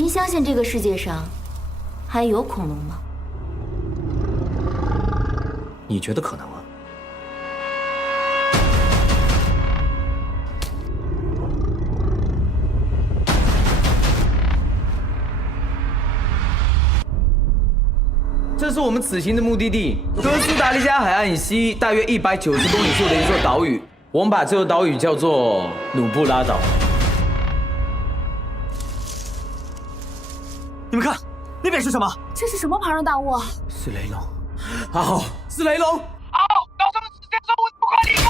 您相信这个世界上还有恐龙吗？你觉得可能啊？这是我们此行的目的地——哥斯达黎加海岸以西大约190公里处的一座岛屿。我们把这座岛屿叫做努布拉岛。你们看，那边是什么？这是什么庞然大物啊？是雷龙。好，是雷龙。好，有什么事先说，我不可离开。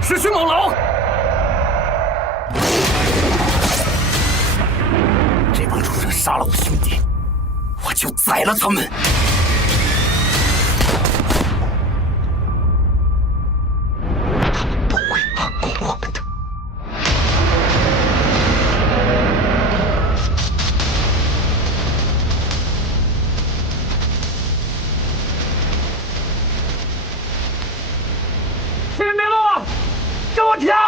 是迅猛龙！这帮畜生杀了我兄弟，我就宰了他们！不会放过我们的。听明了吗？给我跳！